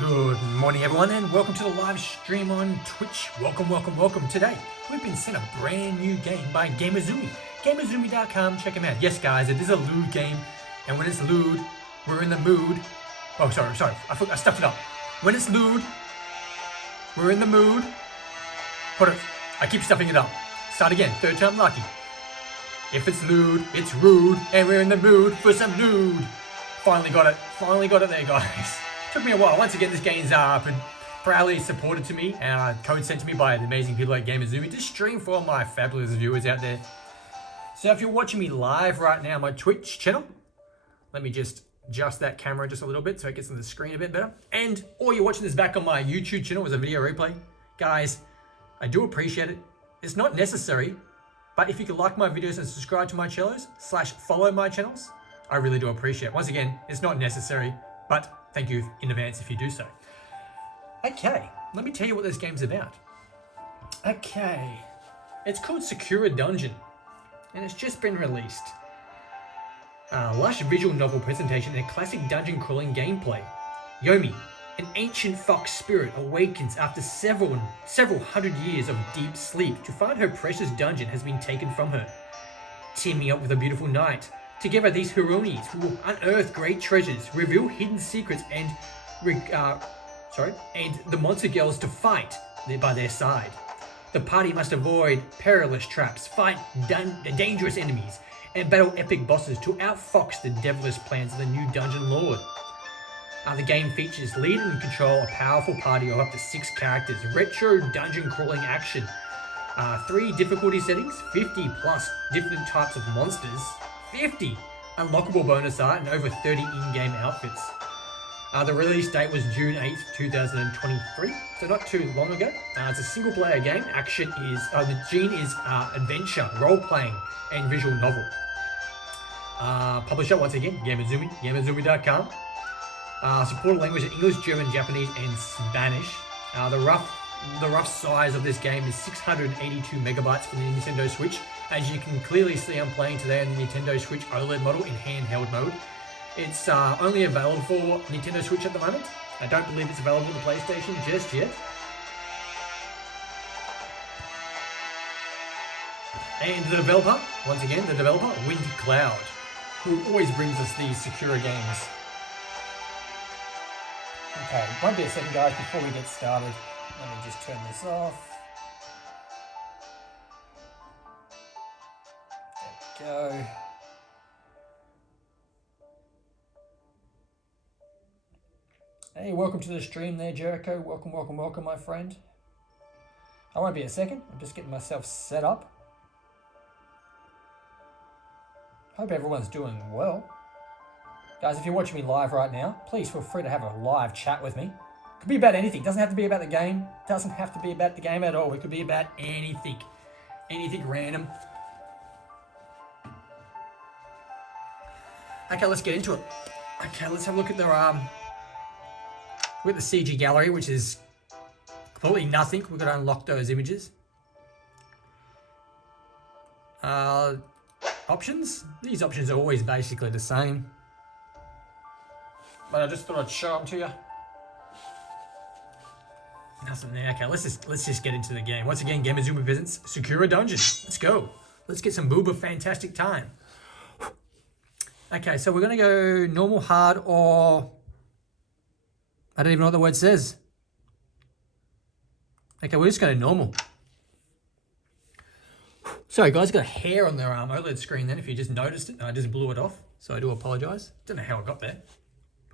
Good morning everyone and welcome to the live stream on Twitch. Welcome. Today we've been sent a brand new game by Gamuzumi. Gamuzumi.com, check him out. Yes guys, it is a lewd game, and when it's lewd, we're in the mood. Oh sorry, I stuffed it up. When it's lewd, we're in the mood. I keep stuffing it up. Start again, third time lucky. If it's lewd, it's rude, and we're in the mood for some lewd. Finally got it there guys. Took me a while. Once again, this game's been proudly supported to me and code sent to me by the amazing people like Gamuzumi to stream for all my fabulous viewers out there. So if you're watching me live right now on my Twitch channel, let me just adjust that camera just a little bit so it gets on the screen a bit better. And or you're watching this back on my YouTube channel as a video replay, guys, I do appreciate it. It's not necessary, but if you could like my videos and subscribe to my channels / follow my channels, I really do appreciate it. Once again, it's not necessary, but thank you in advance if you do so. Okay, let me tell you what this game's about. Okay, it's called Sakura Dungeon, and it's just been released. Lush visual novel presentation and a classic dungeon crawling gameplay. Yomi, an ancient fox spirit, awakens after several hundred years of deep sleep to find her precious dungeon has been taken from her. Teaming up with a beautiful knight, together, these Huronis will unearth great treasures, reveal hidden secrets, and the monster girls to fight by their side. The party must avoid perilous traps, fight dangerous enemies, and battle epic bosses to outfox the devilish plans of the new dungeon lord. The game features lead and control a powerful party of up to 6 characters, retro dungeon crawling action, 3 difficulty settings, 50 plus different types of monsters, 50 unlockable bonus art, and over 30 in-game outfits. The release date was June 8th, 2023, so not too long ago. It's a single-player game. Action is, the gene is adventure, role-playing, and visual novel. Publisher, once again, Gamuzumi, Gamuzumi.com. Supported language in English, German, Japanese, and Spanish. The rough size of this game is 682 megabytes for the Nintendo Switch. As you can clearly see, I'm playing today on the Nintendo Switch OLED model in handheld mode. It's only available for Nintendo Switch at the moment. I don't believe it's available on the PlayStation just yet. And the developer, once again, Wind Cloud, who always brings us these Sakura games. Okay, won't be a second guys before we get started. Let me just turn this off. There we go. Hey, welcome to the stream there, Jericho. Welcome, my friend. I won't be a second. I'm just getting myself set up. Hope everyone's doing well. Guys, if you're watching me live right now, please feel free to have a live chat with me. Could be about anything. Doesn't have to be about the game. Doesn't have to be about the game at all. It could be about anything. Anything random. Okay, let's get into it. Okay, let's have a look at the CG gallery, which is completely nothing. We've got to unlock those images. Options. These options are always basically the same. But I just thought I'd show them to you. Nothing there. Okay, let's just get into the game. Once again, Gamuzumi presents Sakura Dungeon. Let's go. Let's get some booba fantastic time. Okay, so we're gonna go normal, hard, or I don't even know what the word says. Okay, we're just going normal. Sorry guys, got hair on their OLED screen then, if you just noticed it. I just blew it off, so I do apologise. Don't know how I got there.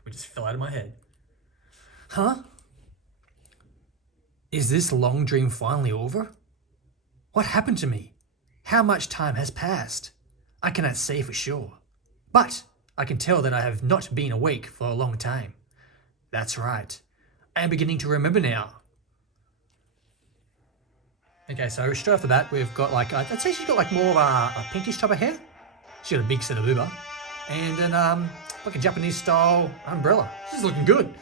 It just fell out of my head. Huh? Is this long dream finally over? What happened to me? How much time has passed? I cannot say for sure. But I can tell that I have not been awake for a long time. That's right. I am beginning to remember now. Okay, so straight off the bat, we've got like, I'd say she's got like more of a pinkish type of hair. She's got a big set of booba. And then like a Japanese style umbrella. She's looking good.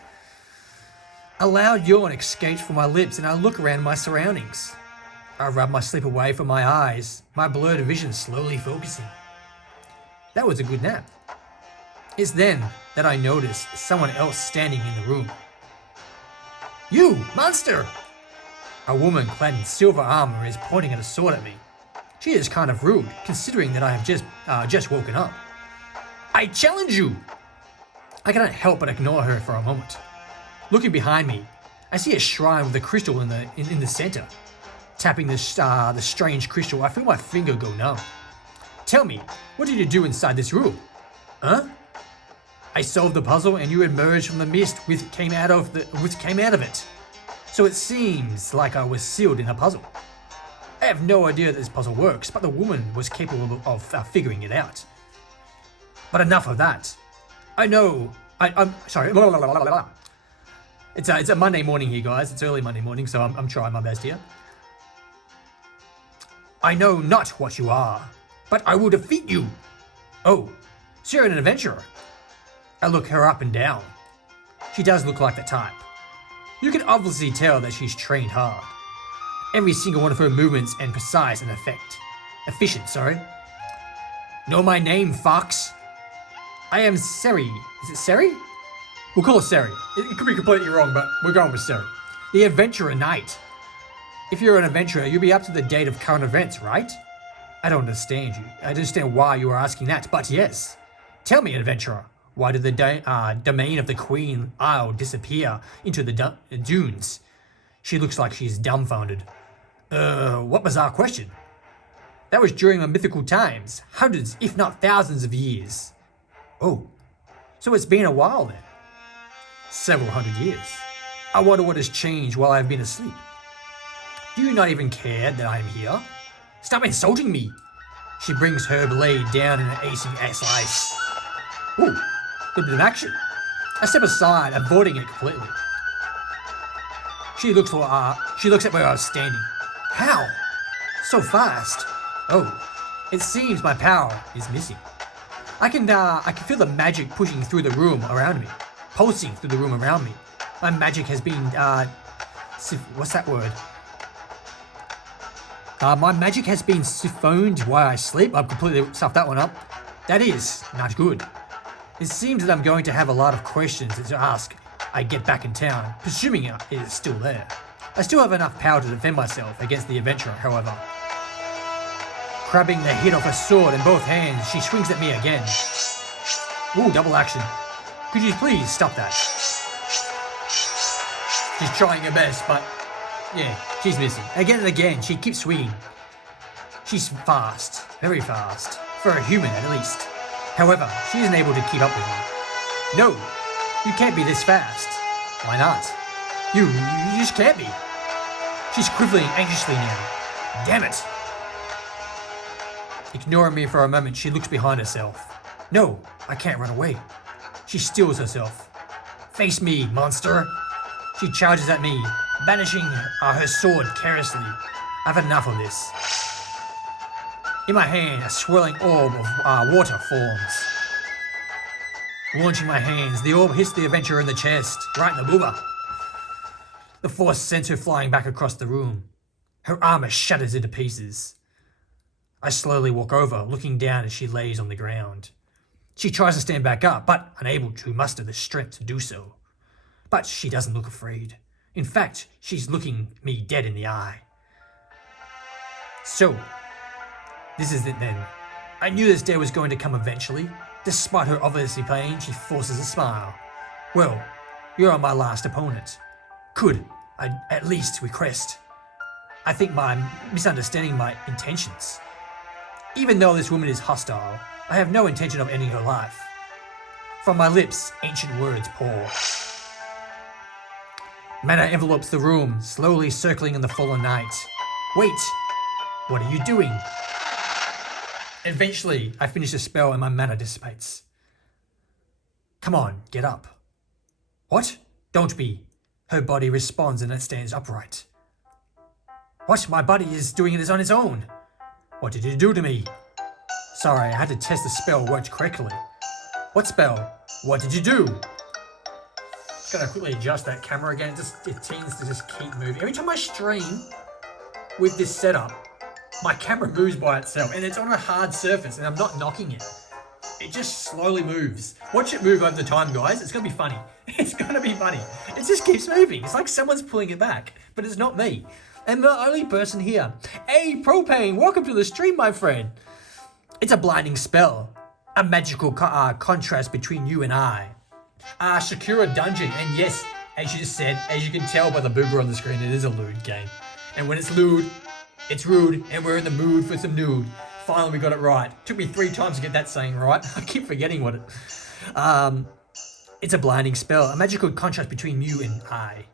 A loud yawn escapes from my lips and I look around my surroundings. I rub my sleep away from my eyes, my blurred vision slowly focusing. That was a good nap. It's then that I notice someone else standing in the room. You, monster! A woman clad in silver armor is pointing at a sword at me. She is kind of rude, considering that I have just woken up. I challenge you! I cannot help but ignore her for a moment. Looking behind me, I see a shrine with a crystal in the center. Tapping the strange crystal, I feel my finger go numb. Tell me, what did you do inside this room? Huh? I solved the puzzle and you emerged from the mist which came out of it. So it seems like I was sealed in a puzzle. I have no idea that this puzzle works, but the woman was capable of figuring it out. But enough of that. I'm sorry. It's a Monday morning here, guys. It's early Monday morning, so I'm trying my best here. I know not what you are, but I will defeat you. Oh, so you're an adventurer. I look her up and down. She does look like the type. You can obviously tell that she's trained hard. Every single one of her movements and precise and efficient, sorry. Know my name, fox? I am Seri. Is it Seri? We'll call her Seri. It could be completely wrong, but we're going with Seri. The Adventurer Knight. If you're an adventurer, you'll be up to the date of current events, right? I don't understand you. I don't understand why you are asking that, but yes. Tell me, adventurer, why did the domain of the Queen Isle disappear into the dunes? She looks like she's dumbfounded. What bizarre question? That was during the mythical times, hundreds, if not thousands of years. Oh, so it's been a while then. Several hundred years. I wonder what has changed while I've been asleep. Do you not even care that I am here? Stop insulting me! She brings her blade down in an acing slice. Ooh, good bit of action. I step aside, avoiding it completely. She looks at where I was standing. How? So fast. Oh, it seems my power is missing. I can feel the magic pushing through the room around me, pulsing through the room around me. My magic has been, what's that word? My magic has been siphoned while I sleep. I've completely stuffed that one up. That is not good. It seems that I'm going to have a lot of questions to ask I get back in town, presuming it is still there. I still have enough power to defend myself against the adventurer, however. Grabbing the hilt of her sword in both hands, she swings at me again. Ooh, double action. Could you please stop that? She's trying her best, but yeah, she's missing. Again and again, she keeps swinging. She's fast, very fast, for a human at least. However, she isn't able to keep up with me. No, you can't be this fast. Why not? You just can't be. She's quivering anxiously now. Damn it. Ignoring me for a moment, she looks behind herself. No, I can't run away. She steels herself. Face me, monster. She charges at me, banishing her sword carelessly. I've had enough of this. In my hand, a swirling orb of water forms. Launching my hands, the orb hits the adventurer in the chest, right in the booba. The force sends her flying back across the room. Her armor shatters into pieces. I slowly walk over, looking down as she lays on the ground. She tries to stand back up, but unable to muster the strength to do so. But she doesn't look afraid. In fact, she's looking me dead in the eye. So, this is it then. I knew this day was going to come eventually. Despite her obviously pain, she forces a smile. Well, you are my last opponent. Could I at least request? I think by misunderstanding my intentions. Even though this woman is hostile, I have no intention of ending her life. From my lips, ancient words pour. Mana envelopes the room, slowly circling in the fallen night. Wait, what are you doing? Eventually, I finish the spell and my mana dissipates. Come on, get up. What? Don't be. Her body responds and it stands upright. What? My body is doing this on its own. What did you do to me? Sorry, I had to test the spell worked correctly. What spell? What did you do? Just gonna quickly adjust that camera again. It tends to just keep moving. Every time I stream with this setup, my camera moves by itself and it's on a hard surface and I'm not knocking it. It just slowly moves. Watch it move over the time, guys. It's gonna be funny. It's gonna be funny. It just keeps moving. It's like someone's pulling it back, but it's not me. And the only person here. Hey, Propane, welcome to the stream, my friend. It's a blinding spell. A magical contrast between you and I. Sakura dungeon. And yes, as you just said, as you can tell by the boober on the screen, it is a lewd game. And when it's lewd, it's rude, and we're in the mood for some nude. Finally, we got it right. Took me 3 times to get that saying right. I keep forgetting what it... It's a blinding spell, a magical contrast between you and I.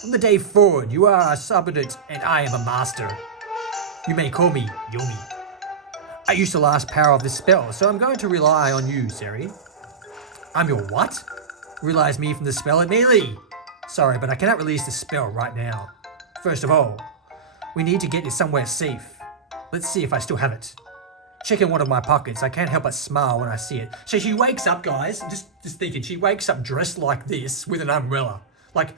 From the day forward, you are a subordinate and I am a master. You may call me Yuri. I used the last power of this spell, so I'm going to rely on you, Seri. I'm your what? Realize me from the spell immediately. Sorry, but I cannot release the spell right now. First of all, we need to get it somewhere safe. Let's see if I still have it. Check in one of my pockets. I can't help but smile when I see it. So she wakes up, guys, just thinking, she wakes up dressed like this with an umbrella. Like,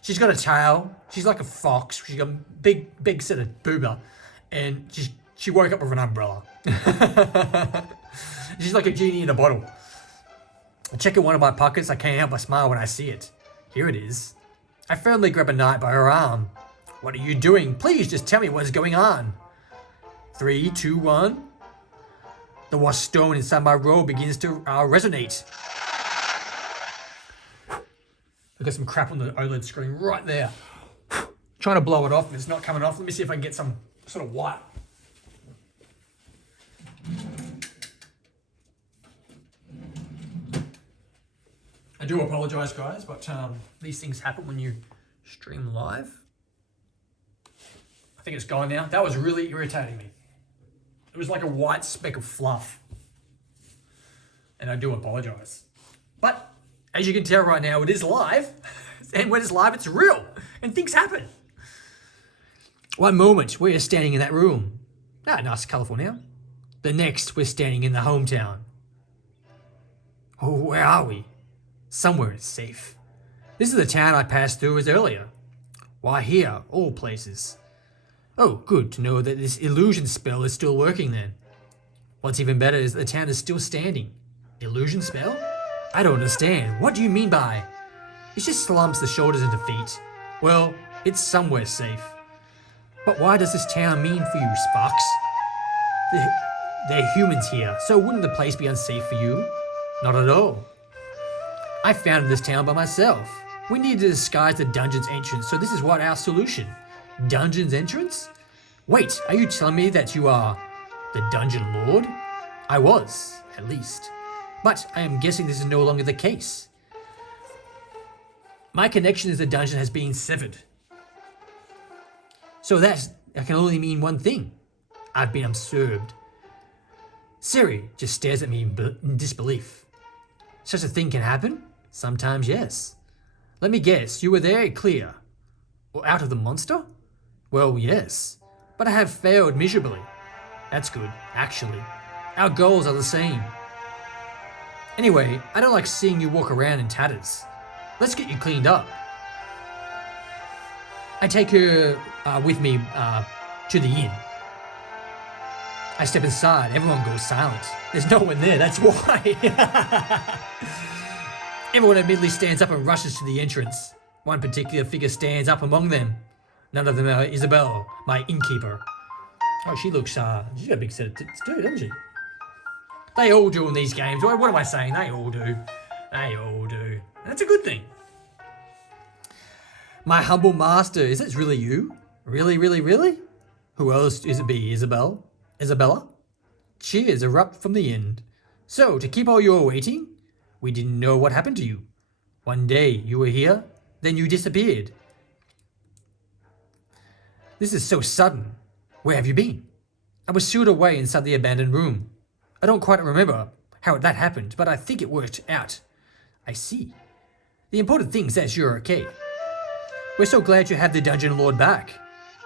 she's got a tail. She's like a fox. She's got a big set of boober. And she woke up with an umbrella. She's like a genie in a bottle. I check in one of my pockets. I can't help but smile when I see it. Here it is. I firmly grab a knight by her arm. What are you doing? Please just tell me what is going on. 3, 2, 1. The washed stone inside my robe begins to resonate. I've got some crap on the OLED screen right there. Trying to blow it off, but it's not coming off. Let me see if I can get some sort of white. I do apologise, guys, but these things happen when you stream live. I think it's gone now. That was really irritating me. It was like a white speck of fluff. And I do apologise. But, as you can tell right now, it is live. And when it's live, it's real. And things happen. One moment, we are standing in that room. Nice colourful now. The next, we're standing in the hometown. Oh, where are we? Somewhere it's safe. This is the town I passed through as earlier. Why here, all places? Oh, good to know that this illusion spell is still working then. What's even better is that the town is still standing. Illusion spell? I don't understand. What do you mean by? It just slumps the shoulders into feet. Well, it's somewhere safe. But why does this town mean for you, Sparks? There are humans here, so wouldn't the place be unsafe for you? Not at all. I founded this town by myself. We needed to disguise the dungeon's entrance, so this is what our solution. Dungeon's entrance? Wait, are you telling me that you are the Dungeon Lord? I was, at least. But I am guessing this is no longer the case. My connection to the dungeon has been severed. So that can only mean one thing. I've been absorbed. Seri just stares at me in disbelief. Such a thing can happen? Sometimes, yes. Let me guess, you were there clear. Or out of the monster? Well, yes. But I have failed miserably. That's good, actually. Our goals are the same. Anyway, I don't like seeing you walk around in tatters. Let's get you cleaned up. I take her with me to the inn. I step inside, everyone goes silent. There's no one there, that's why. Everyone immediately stands up and rushes to the entrance. One particular figure stands up among them. None of them are Isabel, my innkeeper. Oh, she looks, she's got a big set of tits too, doesn't she? They all do in these games. What am I saying? They all do. They all do. That's a good thing. My humble master, is it really you? Really, really, really? Who else is it be, Isabel? Isabella? Cheers erupt from the end. So, to keep all your waiting, we didn't know what happened to you. One day you were here, then you disappeared. This is so sudden. Where have you been? I was sealed away inside the abandoned room. I don't quite remember how that happened, but I think it worked out. I see. The important thing is that you're okay. We're so glad you have the Dungeon Lord back.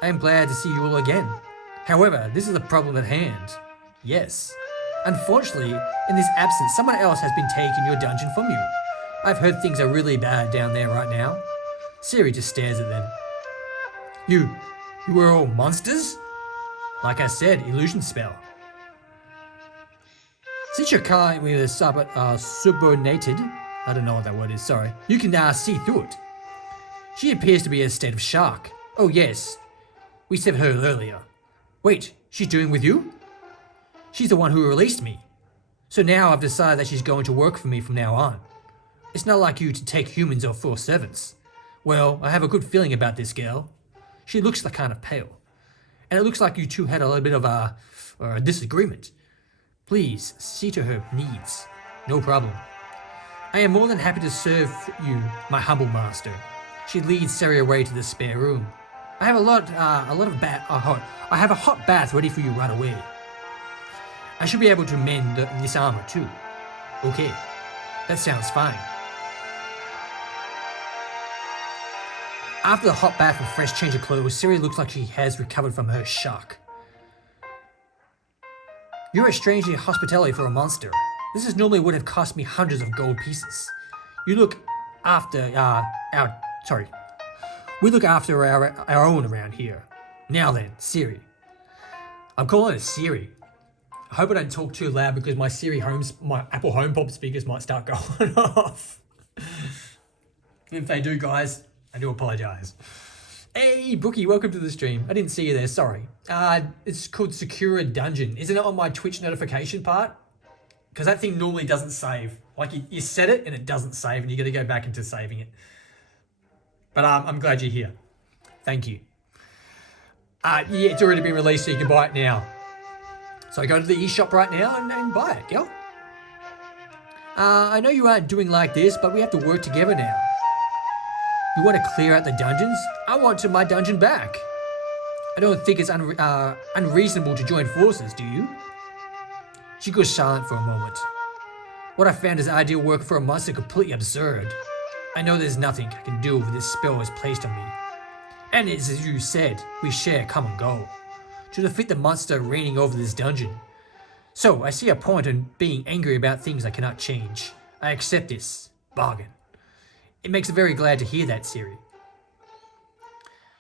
I am glad to see you all again. However, this is the problem at hand. Yes. Unfortunately, in this absence, someone else has been taking your dungeon from you. I've heard things are really bad down there right now. Seri just stares at them. You were all monsters? Like I said, illusion spell. Since your kind we were subordinated, I don't know what that word is, sorry. You can see through it. She appears to be in a state of shock. Oh yes, we said her earlier. Wait, she's doing with you? She's the one who released me. So now I've decided that she's going to work for me from now on. It's not like you to take humans or for servants. Well, I have a good feeling about this girl. She looks like kind of pale. And it looks like you two had a little bit of a disagreement. Please, see to her needs. No problem. I am more than happy to serve you, my humble master. She leads Sari away to the spare room. I have I have a hot bath ready for you right away. I should be able to mend this armor too. Okay, that sounds fine. After the hot bath and fresh change of clothes, Sari looks like she has recovered from her shock. You're a strangely hospitality for a monster. This is normally would have cost me hundreds of gold pieces. You look after we look after our own around here. Now then, Siri. I'm calling it Siri. I hope I don't talk too loud because my Apple HomePod speakers might start going off. If they do, guys, I do apologize. Hey, Brookie, welcome to the stream. I didn't see you there, sorry. It's called Sakura Dungeon. Isn't it on my Twitch notification part? Because that thing normally doesn't save. Like, you set it and it doesn't save and you got to go back into saving it. But I'm glad you're here. Thank you. Yeah, it's already been released, so you can buy it now. So go to the eShop right now and buy it, girl. I know you aren't doing like this, but we have to work together now. You want to clear out the dungeons? I want my dungeon back. I don't think it's unreasonable to join forces, do you? She goes silent for a moment. What I found is ideal work for a monster completely absurd. I know there's nothing I can do with this spell is placed on me. And as you said, we share a common goal. To defeat the monster reigning over this dungeon. So I see a point in being angry about things I cannot change. I accept this. Bargain. It makes me very glad to hear that, Siri.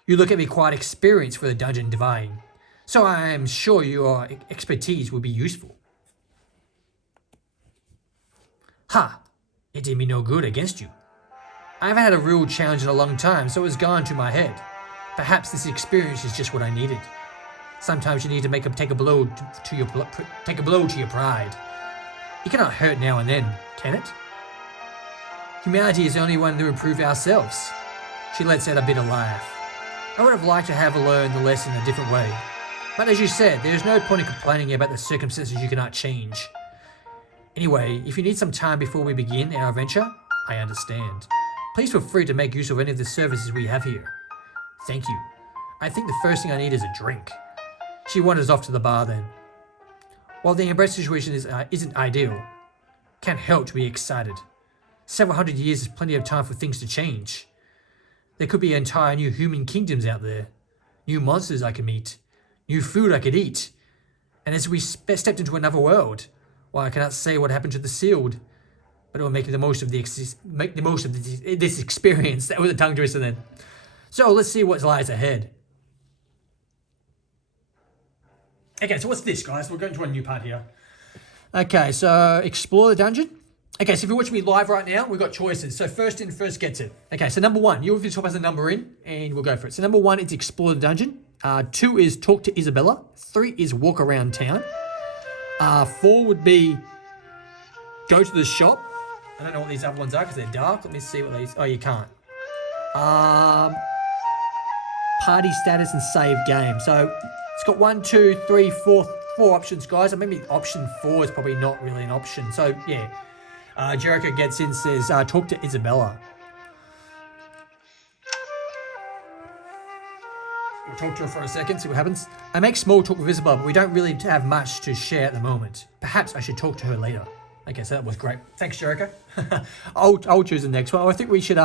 You look at me quite experienced for the dungeon divine, so I am sure your expertise will be useful. Ha! It did me no good against you. I haven't had a real challenge in a long time, so it's gone to my head. Perhaps this experience is just what I needed. Sometimes you need to take a blow to your pride. It cannot hurt now and then, can it? Humanity is the only one to improve ourselves. She lets out a bitter laugh. I would have liked to have learned the lesson a different way. But as you said, there is no point in complaining about the circumstances you cannot change. Anyway, if you need some time before we begin our adventure, I understand. Please feel free to make use of any of the services we have here. Thank you. I think the first thing I need is a drink. She wanders off to the bar then. While the embrace situation isn't ideal, can't help to be excited. Several hundred years is plenty of time for things to change. There could be entire new human kingdoms out there. New monsters I could meet. New food I could eat. And as we stepped into another world, well, I cannot say what happened to the sealed, but it will make the most of this experience. That was a tongue twister then. So let's see what lies ahead. Okay, so what's this, guys? We're going to a new part here. Okay, so explore the dungeon. Okay, so if you're watching me live right now, we've got choices. So first in, first gets it. Okay, so number one, you have to has a number in, and we'll go for it. So number one is explore the dungeon. 2 is talk to Isabella. 3 is walk around town. 4 would be go to the shop. I don't know what these other ones are because they're dark. Let me see what these. Oh, you can't. Party status and save game. So it's got 1, 2, 3, 4 options, guys. And maybe option 4 is probably not really an option. So yeah. Jericho gets in, says, talk to Isabella. We'll talk to her for a second, see what happens. I make small talk with Isabella, but we don't really have much to share at the moment. Perhaps I should talk to her later. Okay, so that was great. Thanks, Jericho. I'll choose the next one. I think we should,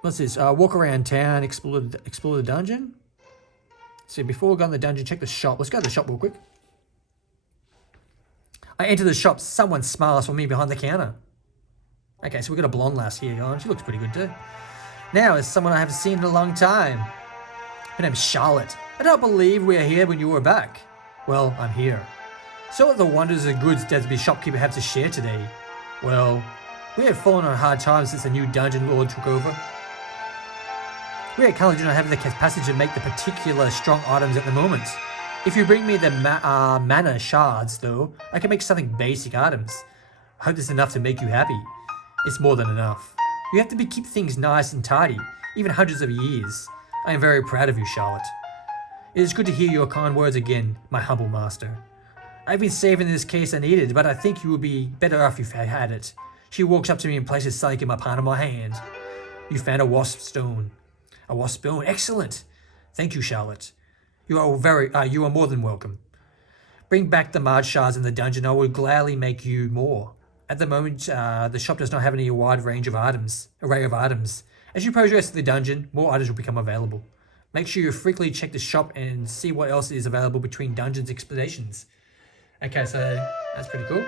what's this? Walk around town, explore the dungeon. So before we go in the dungeon, check the shop. Let's go to the shop real quick. I enter the shop. Someone smiles for me behind the counter. Okay, so we've got a blonde lass here, and she looks pretty good too. Now, it's someone I haven't seen in a long time. Her name's Charlotte. I don't believe we are here when you were back. Well, I'm here. So what are the wonders of goods that the shopkeeper have to share today? Well, we have fallen on hard times since the new dungeon lord took over. We at Color do not have the capacity to make the particular strong items at the moment. If you bring me the mana shards, though, I can make something basic items. I hope this is enough to make you happy. It's more than enough. You have to keep things nice and tidy, even hundreds of years. I am very proud of you, Charlotte. It is good to hear your kind words again, my humble master. I've been saving this case I needed, but I think you would be better off if I had it. She walks up to me and places something in my palm of my hand. You found a wasp stone. A wasp stone, excellent. Thank you, Charlotte. You are more than welcome. Bring back the Mard shards in the dungeon. I will gladly make you more. At the moment, the shop does not have any wide array of items. As you progress through the dungeon, more items will become available. Make sure you frequently check the shop and see what else is available between dungeons expeditions. Okay, so that's pretty cool.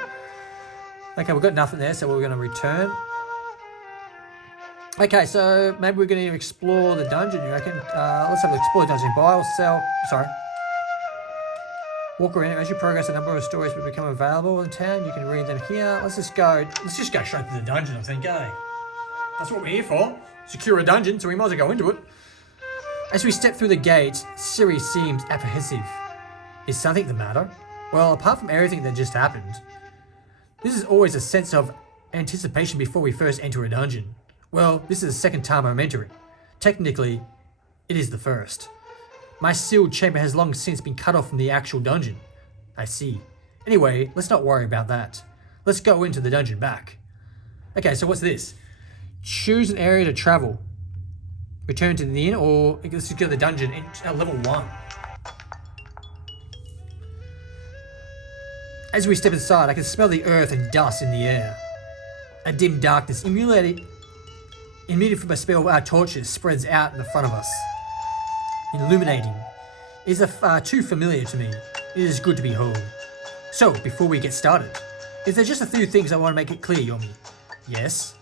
Okay, we've got nothing there, so we're going to return. Okay, so maybe we're going to explore the dungeon, you reckon? Let's have an explore the dungeon. Buy or sell. Sorry. Walk around. As you progress, a number of stories will become available in town. You can read them here. Let's just go straight to the dungeon, I think, eh? That's what we're here for. Secure a dungeon, so we might as well go into it. As we step through the gate, Siri seems apprehensive. Is something the matter? Well, apart from everything that just happened, this is always a sense of anticipation before we first enter a dungeon. Well, this is the second time I'm entering. Technically, it is the first. My sealed chamber has long since been cut off from the actual dungeon. I see. Anyway, let's not worry about that. Let's go into the dungeon back. Okay, so what's this? Choose an area to travel. Return to the inn, or let's just go to the dungeon at level 1. As we step inside, I can smell the earth and dust in the air. A dim darkness, emulated from a spell of our torches, spreads out in the front of us. Illuminating. It is too familiar to me. It is good to behold. So, before we get started, is there just a few things I want to make it clear, Yomi? Yes?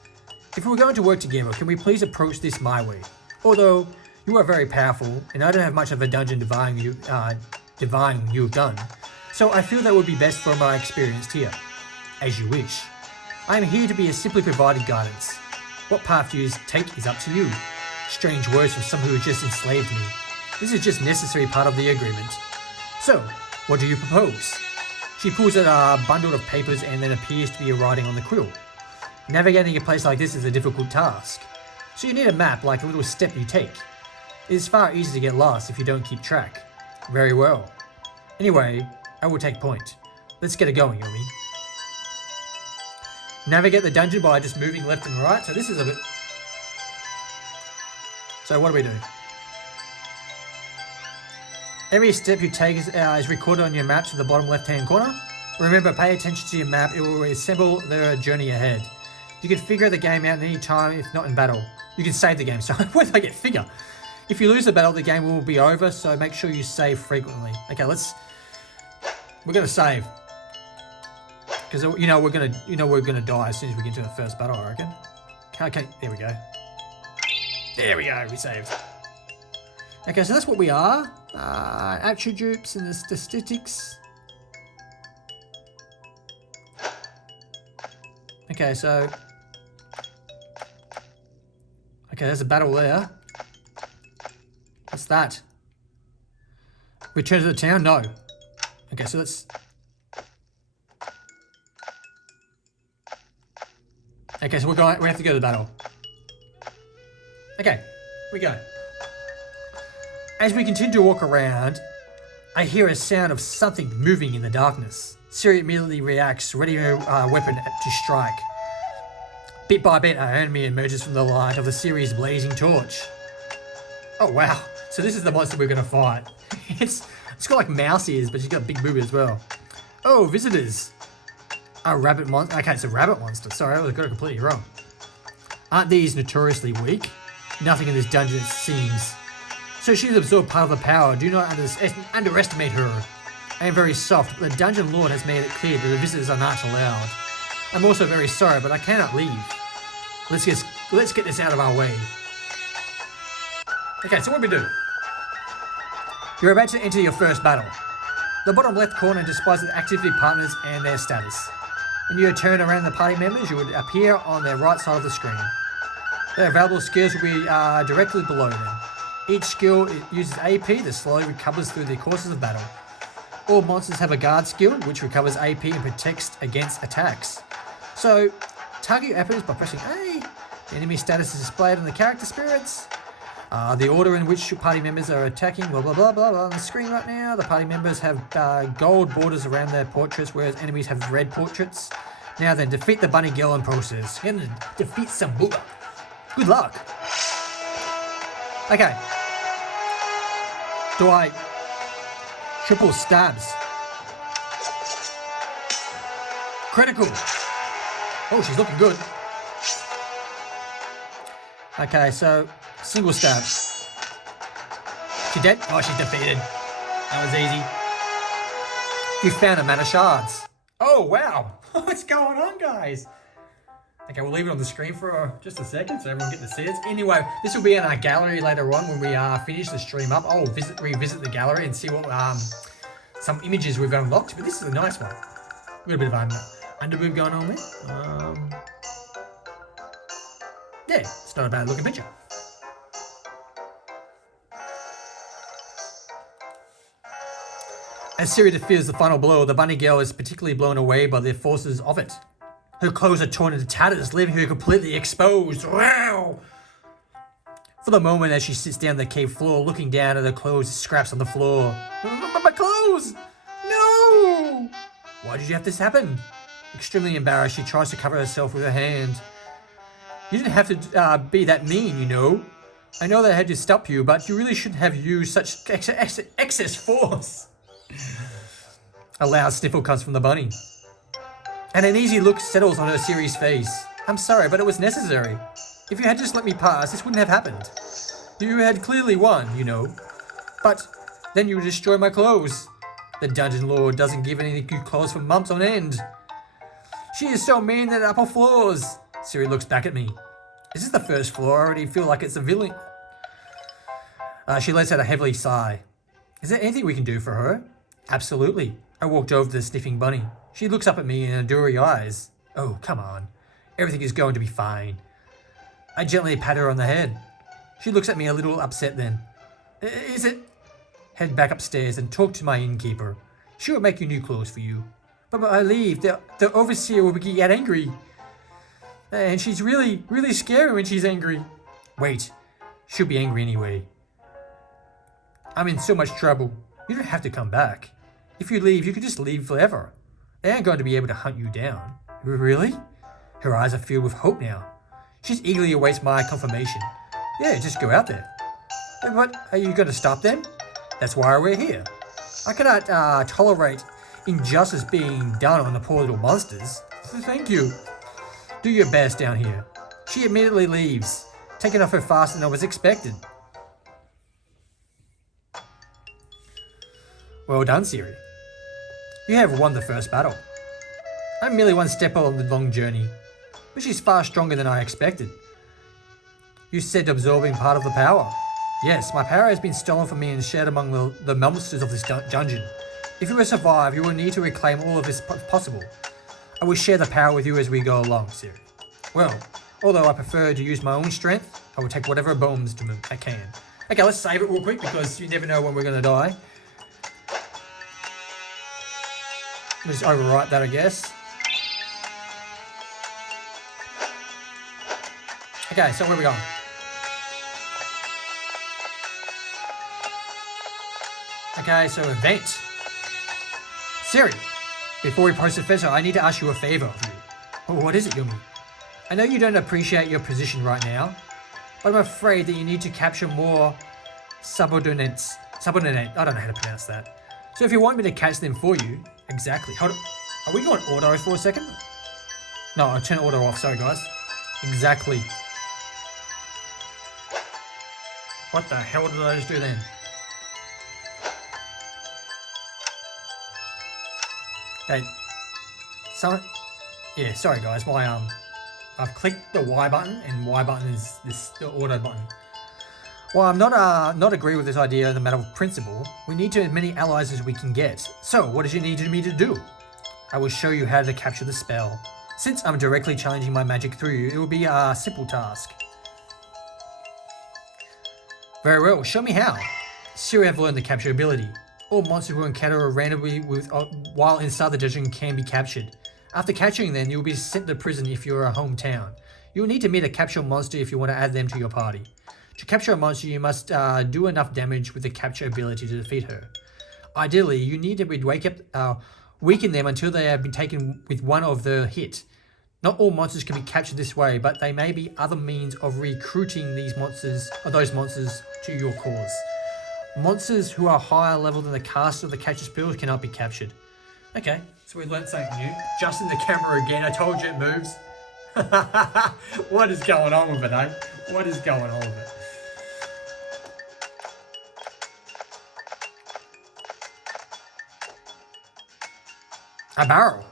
If we're going to work together, can we please approach this my way? Although, you are very powerful, and I don't have much of a dungeon divine you've done, so I feel that would be best for my experience here. As you wish. I am here to be a simply provided guidance. What path you take is up to you. Strange words from someone who has just enslaved me. This is just necessary part of the agreement. So, what do you propose? She pulls out a bundle of papers and then appears to be writing on the quill. Navigating a place like this is a difficult task. So you need a map like a little step you take. It is far easier to get lost if you don't keep track. Very well. Anyway, I will take point. Let's get it going, Yomi. Navigate the dungeon by just moving left and right. So this is a bit... So what do we do? Every step you take is recorded on your map to the bottom left-hand corner. Remember, pay attention to your map. It will resemble the journey ahead. You can figure the game out at any time, if not in battle. You can save the game. So where did I get figure? If you lose the battle, the game will be over. So make sure you save frequently. Okay, we're gonna save. Because we're gonna die as soon as we get into the first battle, I reckon. Okay, there we go. There we go, we saved. Okay, so that's what we are. Attributes and the statistics. Okay, so... Okay, there's a battle there. What's that? Return to the town? No. Okay, so let's... Okay, so we have to go to the battle. Okay, here we go. As we continue to walk around, I hear a sound of something moving in the darkness. Siri immediately reacts, ready her weapon to strike. Bit by bit, our enemy emerges from the light of the Siri's blazing torch. Oh wow, so this is the monster we're going to fight. It's got like mouse ears, but she's got a big booby as well. Oh, visitors. A rabbit monster. Okay, it's a rabbit monster. Sorry, I got it completely wrong. Aren't these notoriously weak? Nothing in this dungeon seems. So she's absorbed part of the power. Do not underestimate her. I am very soft, but the dungeon lord has made it clear that the visitors are not allowed. I'm also very sorry, but I cannot leave. Let's get this out of our way. Okay, so what do we do? You're about to enter your first battle. The bottom left corner displays the activity partners and their status. When you turn around the party members, you would appear on their right side of the screen. Their available skills will be directly below them. Each skill uses AP that slowly recovers through the courses of battle. All monsters have a guard skill, which recovers AP and protects against attacks. So, target your enemies by pressing A. The enemy status is displayed on the character spirits. The order in which party members are attacking, blah blah blah blah, on the screen right now. The party members have gold borders around their portraits, whereas enemies have red portraits. Now then, defeat the bunny girl in process. You're gonna defeat some booba. Good luck. Okay. Do I triple stabs? Critical. Oh, she's looking good. Okay, so single stab. She dead? Oh, she's defeated. That was easy. You found a man of shards. Oh, wow. What's going on, guys? Okay, we'll leave it on the screen for just a second so everyone get to see it. Anyway, this will be in our gallery later on when we finish the stream up. I'll revisit the gallery and see what some images we've unlocked. But this is a nice one. A little bit of underboob going on there. Yeah, it's not a bad looking picture. As Siri defeats the final blow, the bunny girl is particularly blown away by the forces of it. Her clothes are torn into tatters, leaving her completely exposed. Wow! For the moment, as she sits down on the cave floor, looking down at her clothes, scraps on the floor. My clothes! No! Why did you have this happen? Extremely embarrassed, she tries to cover herself with her hand. You didn't have to be that mean, you know. I know that I had to stop you, but you really shouldn't have used such excess force. A loud sniffle comes from the bunny. And an easy look settles on her serious face. I'm sorry, but it was necessary. If you had just let me pass, this wouldn't have happened. You had clearly won, you know. But then you would destroy my clothes. The dungeon lord doesn't give any good clothes for months on end. She is so mean at upper floors. Siri looks back at me. Is this the first floor? I already feel like it's a villain. She lets out a heavy sigh. Is there anything we can do for her? Absolutely. I walked over to the sniffing bunny. She looks up at me in adoring eyes. Oh, come on. Everything is going to be fine. I gently pat her on the head. She looks at me a little upset then. Is it? Head back upstairs and talk to my innkeeper. She will make you new clothes for you. But I leave. The overseer will get angry. And she's really, really scary when she's angry. Wait. She'll be angry anyway. I'm in so much trouble. You don't have to come back. If you leave, you can just leave forever. They aren't going to be able to hunt you down. Really? Her eyes are filled with hope now. She eagerly awaits my confirmation. Yeah, just go out there. But are you going to stop them? That's why we're here. I cannot tolerate injustice being done on the poor little monsters. Thank you. Do your best down here. She immediately leaves, taking off her faster than I was expected. Well done, Siri. You have won the first battle. I'm merely one step on the long journey, but she's far stronger than I expected. You said absorbing part of the power. Yes, my power has been stolen from me and shared among the monsters of this dungeon. If you will survive, you will need to reclaim all of this if possible. I will share the power with you as we go along, Siri. Well, although I prefer to use my own strength, I will take whatever bombs I can. Okay, let's save it real quick because you never know when we're going to die. Just overwrite that, I guess. Okay, so where are we going? Okay, so event. Siri, before we proceed further, I need to ask you a favor of you. Oh, what is it, Yumi? I know you don't appreciate your position right now, but I'm afraid that you need to capture more subordinates. Subordinate, I don't know how to pronounce that. So if you want me to catch them for you, exactly. Hold on. Are we going auto for a second? No, I'll turn auto off, sorry guys. Exactly. What the hell did I just do then? Okay. Yeah, sorry guys, I've clicked the Y button and Y button is the auto button. Well, I'm not agree with this idea as a matter of principle. We need as many allies as we can get. So, what does you need me to do? I will show you how to capture the spell. Since I'm directly challenging my magic through you, it will be a simple task. Very well, show me how. Siri have learned the capture ability. All monsters who encounter randomly while inside the dungeon can be captured. After capturing them, you will be sent to prison if you're a hometown. You will need to meet a capture monster if you want to add them to your party. To capture a monster, you must do enough damage with the capture ability to defeat her. Ideally, you need to weaken them until they have been taken with one of the hit. Not all monsters can be captured this way, but there may be other means of recruiting these monsters or those monsters to your cause. Monsters who are higher level than the cast of the capture spells cannot be captured. Okay, so we learnt something new. Just in the camera again, I told you it moves. What is going on with it, eh? What is going on with it? A barrel.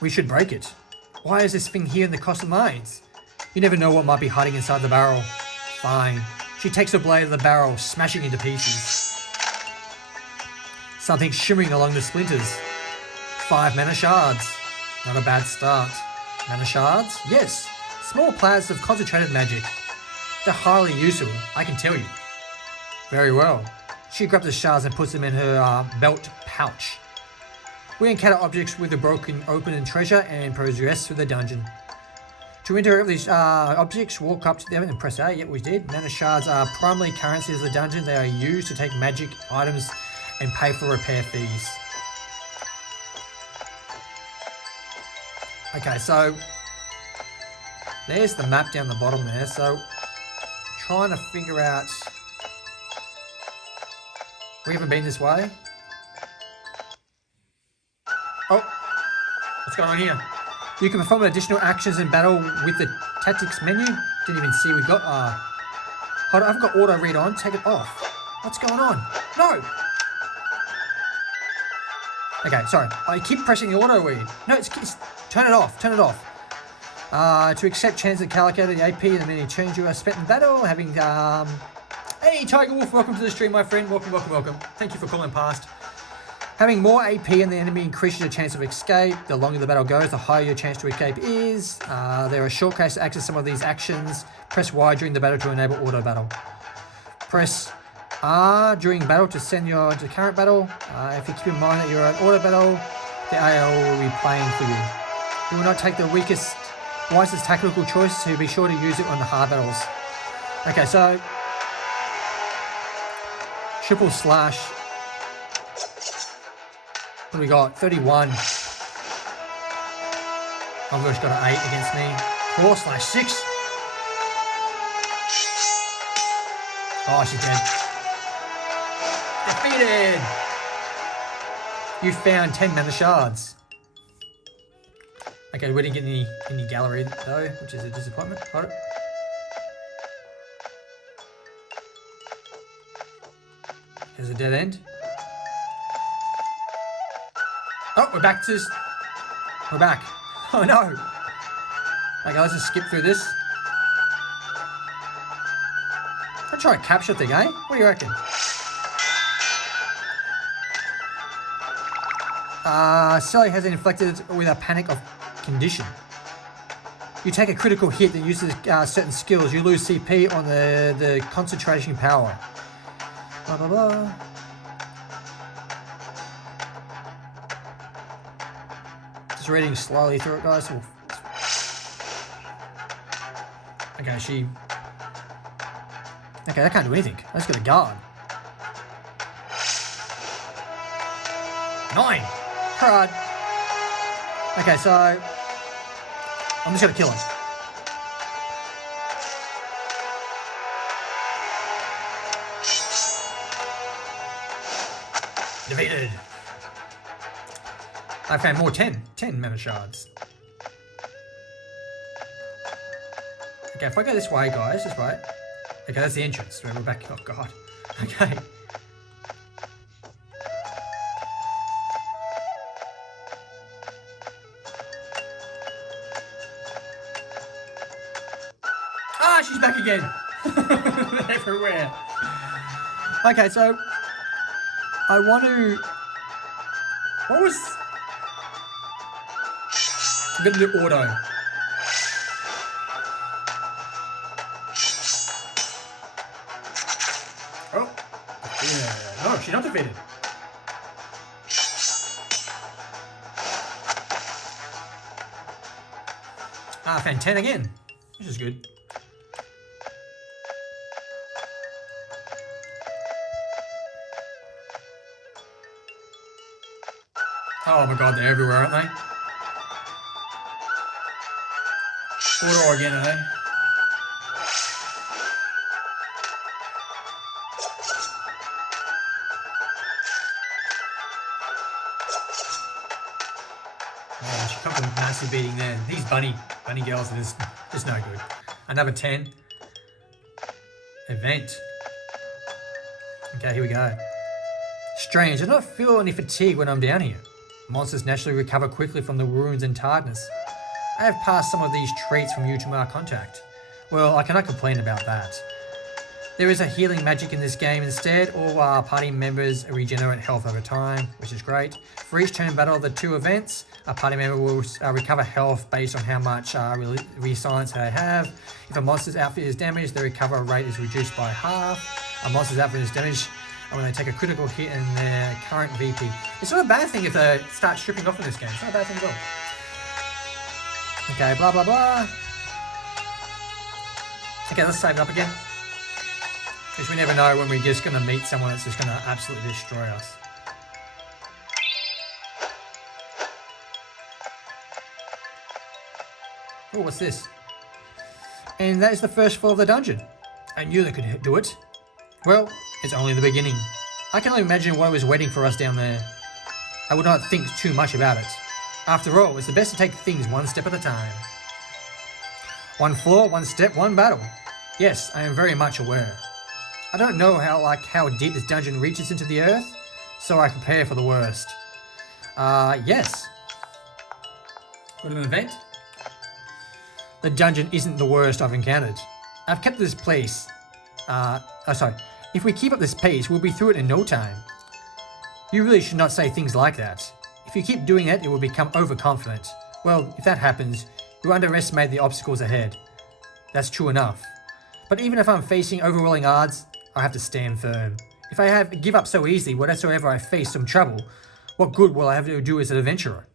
We should break it. Why is this thing here in the coastal mines? You never know what might be hiding inside the barrel. Fine. She takes the blade of the barrel, smashing into pieces. Something shimmering along the splinters. 5 mana shards. Not a bad start. Mana shards? Yes. Small plants of concentrated magic. They're highly useful, I can tell you. Very well. She grabs the shards and puts them in her belt pouch. We encounter objects with a broken open and treasure and progress through the dungeon. To interact with these objects, walk up to them and press A. Yep, we did. Mana shards are primarily currency of the dungeon. They are used to take magic items and pay for repair fees. Okay, so there's the map down the bottom there. So trying to figure out. We haven't been this way. Oh, what's going on here? You can perform additional actions in battle with the tactics menu. Didn't even see we got. Hold on, I've got auto read on. Take it off. What's going on? No. Okay, sorry. I keep pressing the auto read. No, it's turn it off. Turn it off. To accept chances to calculate the AP and the many turns you are spent in battle, having Hey, Tiger Wolf, welcome to the stream, my friend. Welcome, welcome, welcome. Thank you for calling past. Having more AP in the enemy increases your chance of escape. The longer the battle goes, the higher your chance to escape is. There are shortcuts to access some of these actions. Press Y during the battle to enable auto battle. Press R during battle to send you to current battle. If you keep in mind that you're at auto battle, the AI will be playing for you. You will not take the wisest tactical choice, so be sure to use it on the hard battles. Okay, so triple slash. What do we got? 31. I've got an 8 against me. 4/6. Oh, she's dead. Defeated! You found 10 mana shards. Okay, we didn't get any gallery though, which is a disappointment. Hold it. Here's a dead end. Oh, we're back. Oh no. Okay, let's just skip through this. I'll try a capture thing, eh? What do you reckon? Sally has been inflicted with a panic of condition. You take a critical hit that uses certain skills. You lose CP on the concentration power. Blah, blah, blah. Just reading slowly through it, guys. Okay, okay, I can't do anything. I just got a guard. 9! Alright. Okay, so I'm just gonna kill him. Defeated. I found more 10 mana shards. Okay, if I go this way, guys, this way. Okay, that's the entrance. We're back. Oh god. Okay. Ah, she's back again. Everywhere. Okay, so I want to. What was? I'm gonna do auto. Oh, yeah. No, she's not defeated. Ah, fan 10 again, which is good. Oh my god, they're everywhere, aren't they? Auto again, are they? Oh, she comes with a massive beating there. These bunny girls are just no good. Another 10. Event. Okay, here we go. Strange, I don't feel any fatigue when I'm down here. Monsters naturally recover quickly from the wounds and tiredness. I have passed some of these traits from you to our contact. Well, I cannot complain about that. There is a healing magic in this game instead. All our party members regenerate health over time, which is great. For each turn battle of the two events, a party member will recover health based on how much resilience they have. If a monster's outfit is damaged, the recover rate is reduced by half. A monster's outfit is damaged when they take a critical hit in their current VP. It's not a bad thing if they start stripping off in this game. It's not a bad thing at all. Okay, blah, blah, blah. Okay, let's save it up again. Because we never know when we're just going to meet someone that's just going to absolutely destroy us. Oh, what's this? And that is the first floor of the dungeon. I knew they could do it. Well, it's only the beginning. I can only imagine what was waiting for us down there. I would not think too much about it. After all, it's the best to take things one step at a time. One floor, one step, one battle. Yes, I am very much aware. I don't know how deep this dungeon reaches into the earth, so I prepare for the worst. Yes. Go to an event. The dungeon isn't the worst I've encountered. I've kept this place. If we keep up this pace, we'll be through it in no time. You really should not say things like that. If you keep doing it, it will become overconfident. Well, if that happens, you underestimate the obstacles ahead. That's true enough. But even if I'm facing overwhelming odds, I have to stand firm. If I give up so easily whatsoever I face some trouble, what good will I have to do as an adventurer?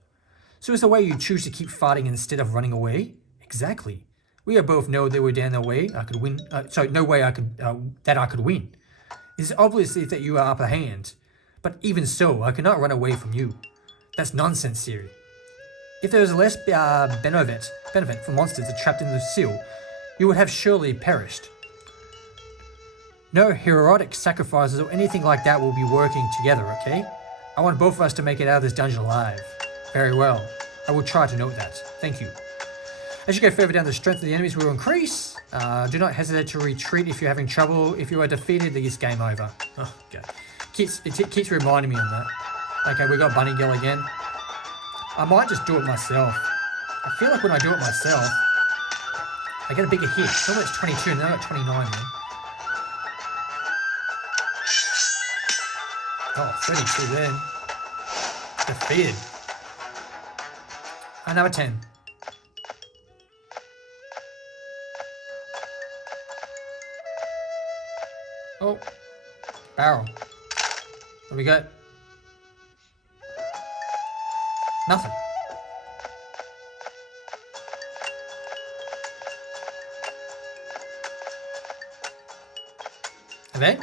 So is the way you choose to keep fighting instead of running away? Exactly. We both know there were no way I could win. No way I could that I could win. It is obviously that you are upper hand, but even so, I cannot run away from you. That's nonsense, Siri. If there was less benefit for monsters trapped in the seal, you would have surely perished. No heroic sacrifices or anything like that will be working together, okay? I want both of us to make it out of this dungeon alive. Very well. I will try to note that. Thank you. As you go further down, the strength of the enemies will increase. Do not hesitate to retreat if you're having trouble. If you are defeated, it's game over. Oh, okay. It keeps reminding me on that. Okay, we got Bunny Girl again. I might just do it myself. I feel like when I do it myself, I get a bigger hit. So it's 22, now it's 29 then. Oh, 32 then. Defeated. Another 10. Oh, barrel. What do we got? Nothing. Event?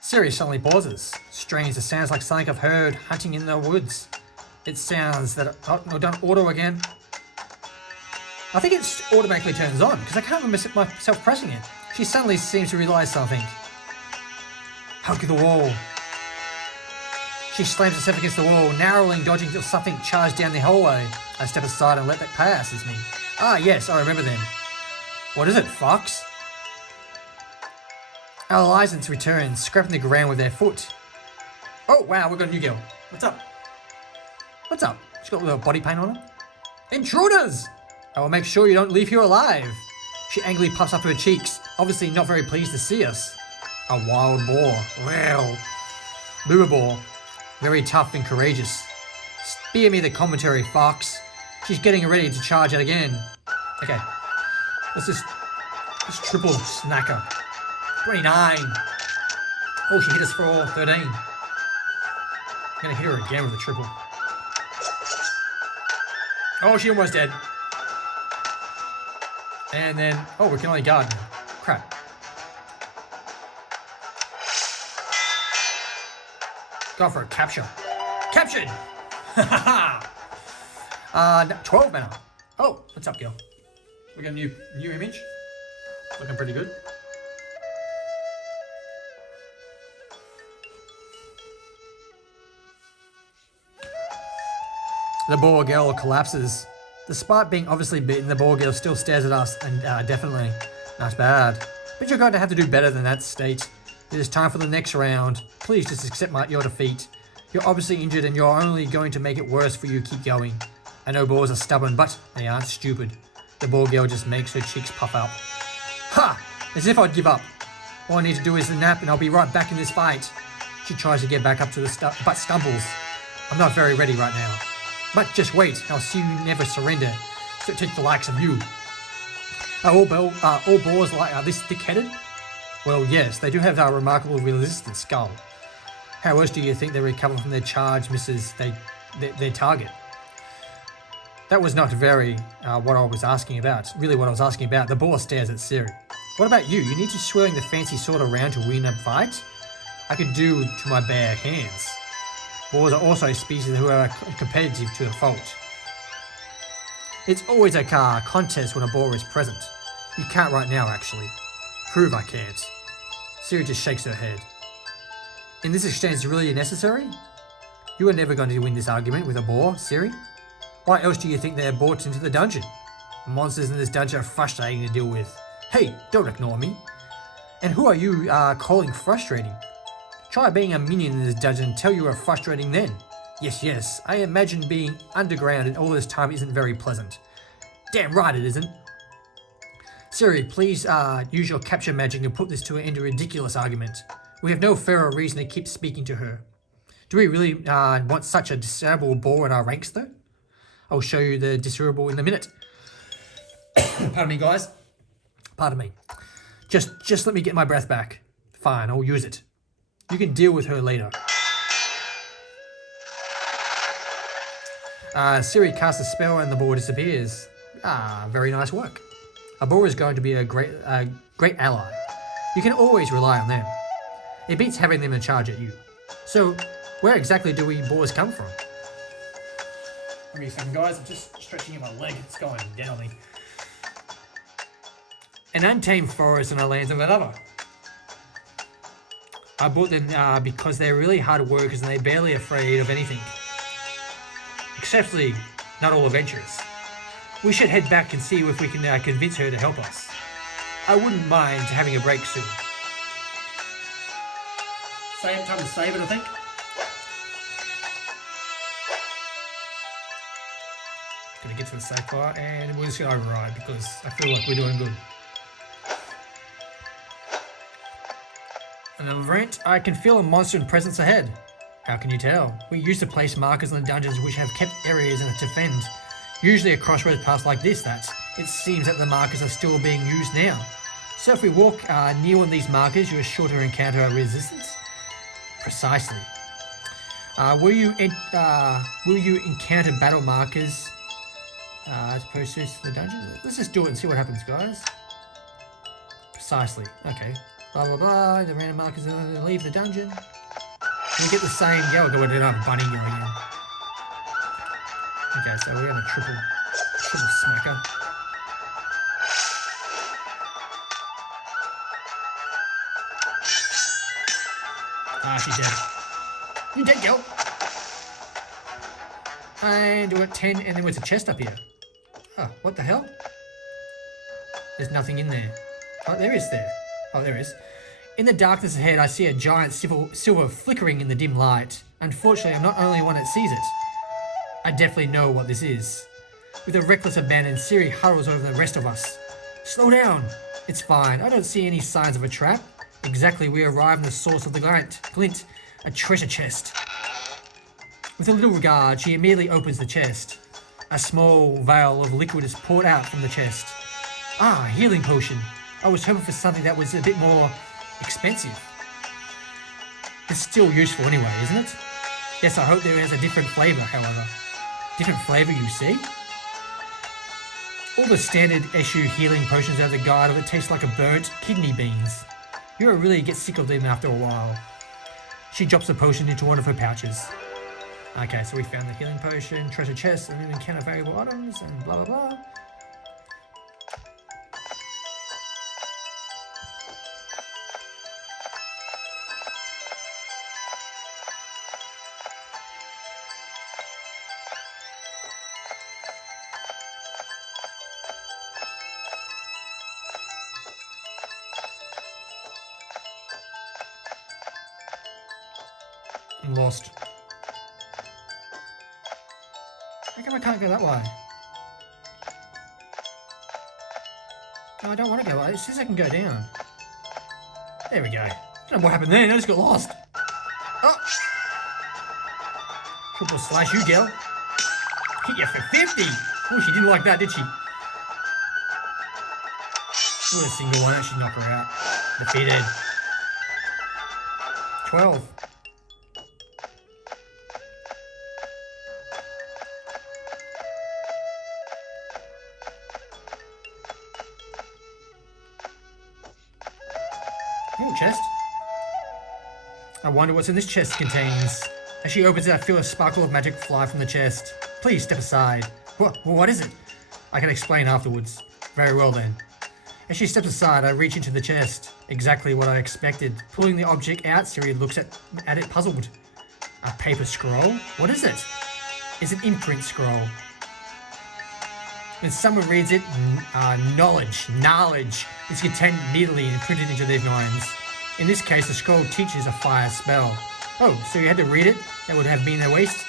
Siri suddenly pauses. Strange, it sounds like something I've heard hunting in the woods. It sounds that... Oh, no, don't auto again. I think it automatically turns on, because I can't remember myself pressing it. She suddenly seems to realise something. Hug the wall. She slams herself against the wall, narrowly dodging till something charged down the hallway. I step aside and let that pass as me. Ah, yes, I remember them. What is it, Fox? Our license returns, scraping the ground with their foot. Oh, wow, we've got a new girl. What's up? What's up? She's got a little body paint on her. Intruders! I will make sure you don't leave here alive. She angrily puffs up her cheeks, obviously not very pleased to see us. A wild boar. Well, booba boar. Very tough and courageous. Spare me the commentary, Fox. She's getting ready to charge out again. Okay. Let's triple snacker. 29. Oh, she hit us for 13. I'm gonna hit her again with a triple. Oh, she almost dead. And then, oh, we can only guard now. Crap. Go for a capture. Captured! Ha 12 mana. Oh, what's up, girl? We got a new image. Looking pretty good. The boar girl collapses. Despite being obviously beaten, the boar girl still stares at us and definitely not bad. But you're going to have to do better than that, State. It is time for the next round. Please just accept your defeat. You're obviously injured and you're only going to make it worse for you to keep going. I know boars are stubborn, but they aren't stupid. The boar girl just makes her cheeks puff up. Ha! As if I'd give up. All I need to do is a nap and I'll be right back in this fight. She tries to get back up to the but stumbles. I'm not very ready right now. But just wait, I'll see you never surrender. So take the likes of you. Are all boars like this thick-headed? Well, yes, they do have a remarkable resistant skull. How else do you think they recover from their charge misses their target? That was not very what I was asking about. Really what I was asking about. The boar stares at Siri. What about you? You need to swing the fancy sword around to win a fight? I could do to my bare hands. Boars are also species who are competitive to a fault. It's always a contest when a boar is present. You can't right now, actually. Prove I can't. Siri just shakes her head. In this exchange, really necessary? You are never going to win this argument with a boar, Siri. Why else do you think they are brought into the dungeon? Monsters in this dungeon are frustrating to deal with. Hey, don't ignore me. And who are you calling frustrating? Try being a minion in this dungeon until you are frustrating then. Yes, I imagine being underground and all this time isn't very pleasant. Damn right it isn't. Siri, please use your capture magic and put this to an end to a ridiculous argument. We have no fairer reason to keep speaking to her. Do we really want such a desirable boar in our ranks though? I'll show you the desirable in a minute. Pardon me, guys. Pardon me. Just let me get my breath back. Fine, I'll use it. You can deal with her later. Siri casts a spell and the boar disappears. Very nice work. A boar is going to be a great ally. You can always rely on them. It beats having them in charge at you. So, where exactly do we boars come from? Give me a second, guys. I'm just stretching out my leg. It's going down me. An untamed forest on the lands of another. I bought them because they're really hard workers and they're barely afraid of anything. Exceptionally, not all adventurers. We should head back and see if we can convince her to help us. I wouldn't mind having a break soon. Same time to save it, I think. Gonna get to the safe bar and we're just gonna override because I feel like we're doing good. An event, I can feel a monster and presence ahead. How can you tell? We used to place markers in the dungeons which have kept areas to defend. Usually a crossroads pass like this, it seems that the markers are still being used now. So if we walk near one of these markers, you are sure to encounter a resistance. Precisely. Will you encounter battle markers as opposed to the dungeon? Let's just do it and see what happens, guys. Precisely. Okay. Blah blah blah. The random markers are going to leave the dungeon. We get the same. Yeah, we'll go with another bunny going in. Okay, so we're going to triple smacker. She's dead. You're dead, girl. And we're at 10, and then there's a chest up here. Oh, what the hell? There's nothing in there. Oh, there is there. Oh, there is. In the darkness ahead, I see a giant silver flickering in the dim light. Unfortunately, I'm not the only one that sees it. I definitely know what this is. With a reckless abandon, Siri huddles over the rest of us. Slow down. It's fine. I don't see any signs of a trap. Exactly, we arrive in the source of the glint, a treasure chest. With a little regard, she immediately opens the chest. A small vial of liquid is poured out from the chest. Ah, healing potion. I was hoping for something that was a bit more expensive. It's still useful anyway, isn't it? Yes, I hope there is a different flavour, however. Different flavour, you see? All the standard issue healing potions have the guide of it tastes like a burnt kidney beans. You'll really get sick of them after a while. She drops the potion into one of her pouches. Okay, so we found the healing potion, treasure chest, and then encounter valuable items, and blah blah blah. I'm lost. How come I can't go that way? No, I don't want to go that way. It says I can go down. There we go. I don't know what happened there. I just got lost. Oh! Triple slash you, girl. Hit you for 50. Oh, she didn't like that, did she? With a single one, actually knock her out. Defeated. 12. Ooh, chest. I wonder what's in this chest contains. As she opens it, I feel a sparkle of magic fly from the chest. Please step aside. What is it? I can explain afterwards. Very well then. As she steps aside, I reach into the chest. Exactly what I expected. Pulling the object out, Siri looks at it puzzled. A paper scroll? What is it? It's an imprint scroll. When someone reads it, knowledge is contained neatly and printed into their minds. In this case, the scroll teaches a fire spell. Oh, so you had to read it? That would have been a waste?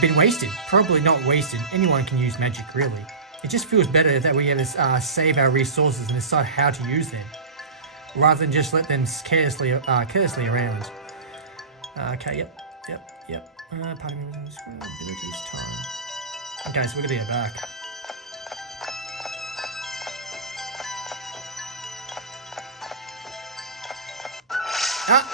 Been wasted. Probably not wasted. Anyone can use magic, really. It just feels better that we have to save our resources and decide how to use them, rather than just let them carelessly around. Okay, yep. Pardon me, abilities time. Okay, so we're gonna go back. Ah!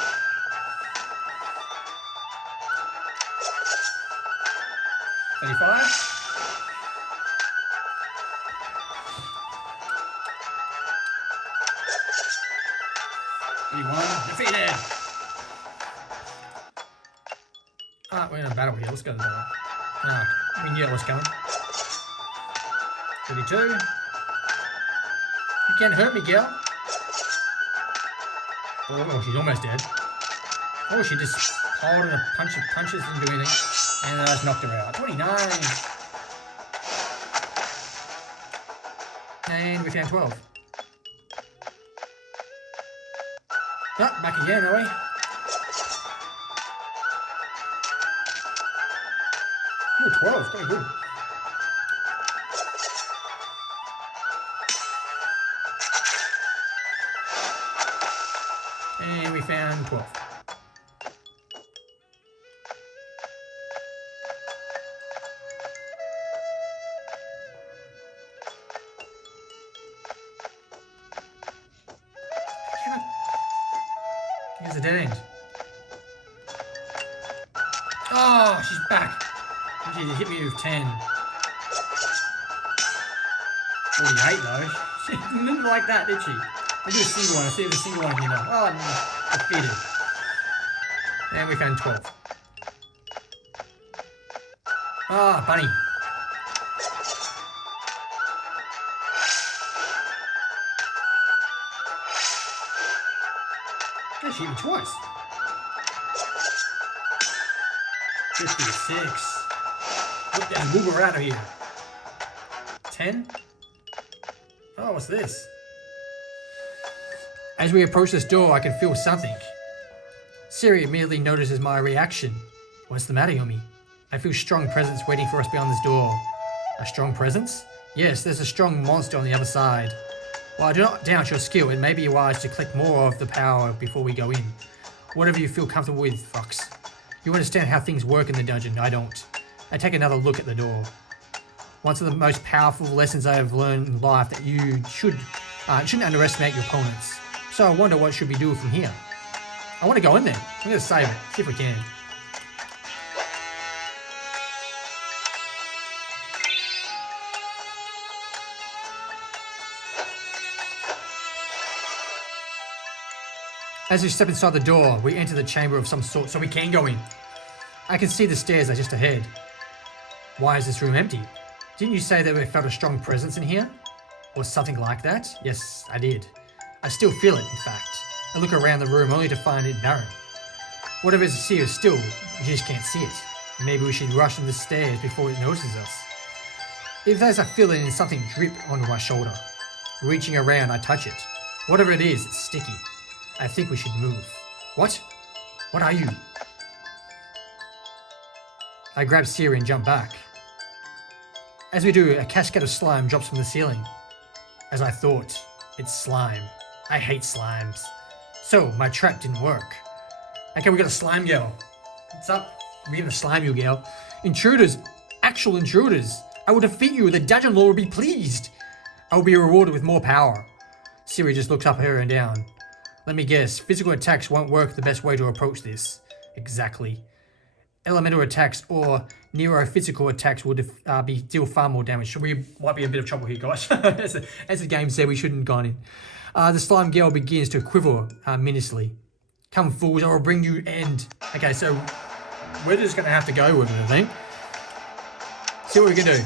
35. Defeated! We're in a battle here. Let's go to the battle. Okay. We knew it was coming. 32. You can't hurt me, girl. Oh, she's almost dead. Oh, she just piled in a punch of punches, didn't do anything. And I just knocked her out. 29. And we found 12. Oh, back again, are we? Oh, 12, very good. And we found 12. Here's a dead end. Oh, she's back. She hit me with 10. 48 though. She didn't like that, did she? I do a single one. I see if a single one, you know. Oh, no. Defeated. And we found 12. Ah, oh, bunny. She hit me twice. 56. Look down, move her out of here. 10. Oh, what's this? As we approach this door, I can feel something. Siri immediately notices my reaction. What's the matter, Yumi? I feel strong presence waiting for us beyond this door. A strong presence? Yes, there's a strong monster on the other side. While I do not doubt your skill, it may be wise to collect more of the power before we go in. Whatever you feel comfortable with, Fox. You understand how things work in the dungeon, I don't. I take another look at the door. One of the most powerful lessons I have learned in life that you shouldn't underestimate your opponents. So I wonder what should we do from here. I want to go in there. I'm going to save it. See if we can. As we step inside the door, we enter the chamber of some sort, so we can go in. I can see the stairs are just ahead. Why is this room empty? Didn't you say that we felt a strong presence in here? Or something like that? Yes, I did. I still feel it, in fact. I look around the room only to find it barren. Whatever is here is still, you just can't see it. Maybe we should rush in the stairs before it notices us. If there's a feeling and something drip onto my shoulder. Reaching around, I touch it. Whatever it is, it's sticky. I think we should move. What? What are you? I grab Siri and jump back. As we do, a cascade of slime drops from the ceiling. As I thought, it's slime. I hate slimes. So, my trap didn't work. Okay, we got a slime girl. What's up? We're gonna slime you, girl. Intruders. Actual intruders. I will defeat you. The dungeon lord will be pleased. I will be rewarded with more power. Siri just looks up her and down. Let me guess, physical attacks won't work the best way to approach this. Exactly. Elemental attacks or neurophysical attacks will deal far more damage. So we might be in a bit of trouble here, guys. as the game said, we shouldn't have gone in. The slime girl begins to quiver menacingly. Come, fools, I will bring you end. Okay, so we're just going to have to go with it, I think. See what we can do.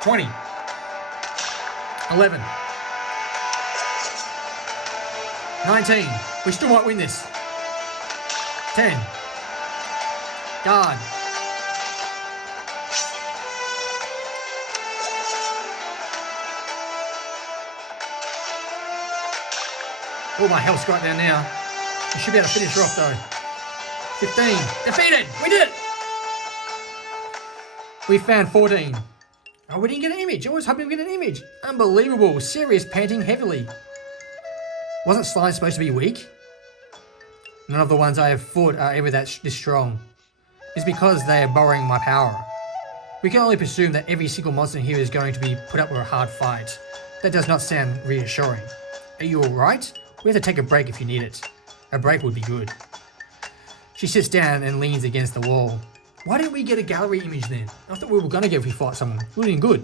20. 11. 19. We still might win this. 10. Guard. Oh, my health's right down now. We should be able to finish her off though. 15. Defeated! We did it! We found 14. Oh, we didn't get an image. I was hoping we'd get an image. Unbelievable. Serious panting heavily. Wasn't slime supposed to be weak? None of the ones I have fought are ever this strong. It's because they are borrowing my power. We can only presume that every single monster here is going to be put up with a hard fight. That does not sound reassuring. Are you alright? We have to take a break if you need it. A break would be good. She sits down and leans against the wall. Why didn't we get a gallery image then? I thought we were going to get if we fought someone. We're doing good.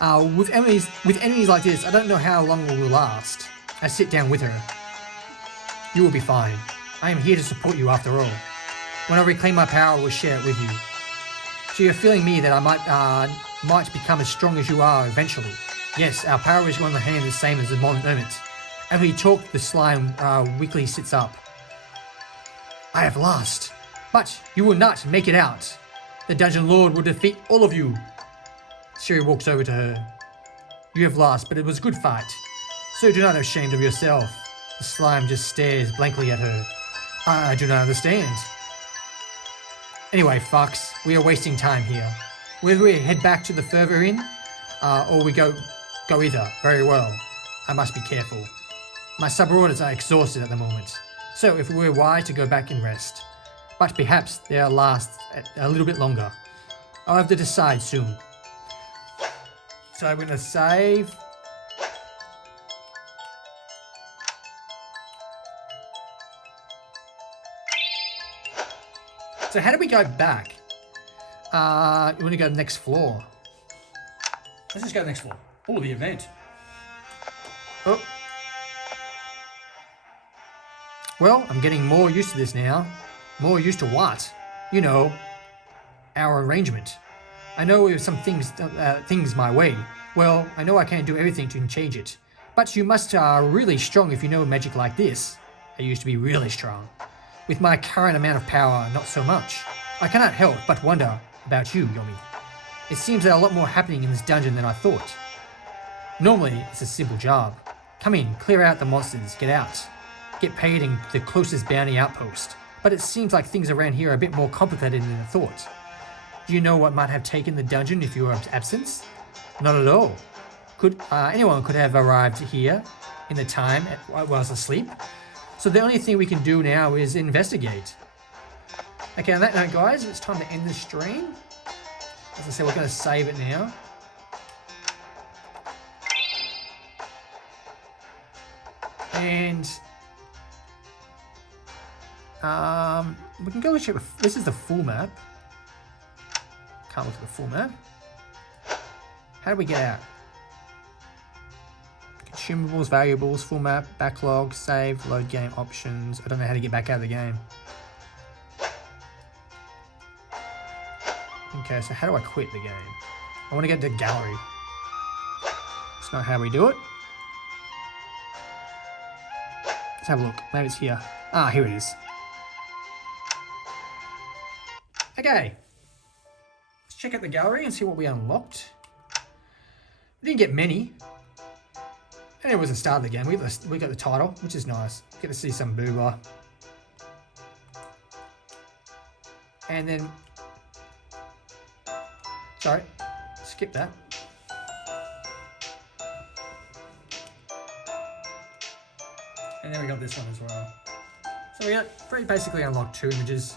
With enemies like this, I don't know how long we will last. I sit down with her. You will be fine. I am here to support you after all. When I reclaim my power, I will share it with you. So you're feeling me that I might become as strong as you are eventually. Yes, our power is on the hand the same as the moment. As we talk, the slime weakly sits up. I have lost, but you will not make it out. The dungeon lord will defeat all of you. Siri walks over to her. You have lost, but it was a good fight. So do not be ashamed of yourself. The slime just stares blankly at her. I do not understand. Anyway, Fox, we are wasting time here. Whether we head back to the further inn, or we go either. Very well. I must be careful. My subordinates are exhausted at the moment, so if we were wise to go back and rest. But perhaps they'll last a little bit longer. I'll have to decide soon. So I'm going to save. So how do we go back? You want to go to the next floor. Let's just go to the next floor. Oh, the event. Oh. Well, I'm getting more used to this now. More used to what? You know, our arrangement. I know if some things my way. Well, I know I can't do everything to change it. But you must really strong if you know magic like this. I used to be really strong. With my current amount of power, not so much. I cannot help but wonder about you, Yomi. It seems there's a lot more happening in this dungeon than I thought. Normally, it's a simple job. Come in, clear out the monsters, get out. Get paid in the closest bounty outpost. But it seems like things around here are a bit more complicated than I thought. Do you know what might have taken the dungeon if you were absent? Not at all. Anyone could have arrived here in the time while I was asleep. So the only thing we can do now is investigate. Okay, on that note, guys, it's time to end the stream. As I said, we're going to save it now. And we can go check. This is the full map. Can't look at the full map. How do we get out? Consumables, valuables, full map, backlog, save, load game options. I don't know how to get back out of the game. Okay, so how do I quit the game? I want to get to gallery. It's not how we do it. Let's have a look. Maybe it's here. Ah, here it is. Okay. Let's check out the gallery and see what we unlocked. We didn't get many. And it was the start of the game. We got the title, which is nice. Get to see some booba. And then... Sorry, skip that. And then we got this one as well. So we got basically unlocked 2 images.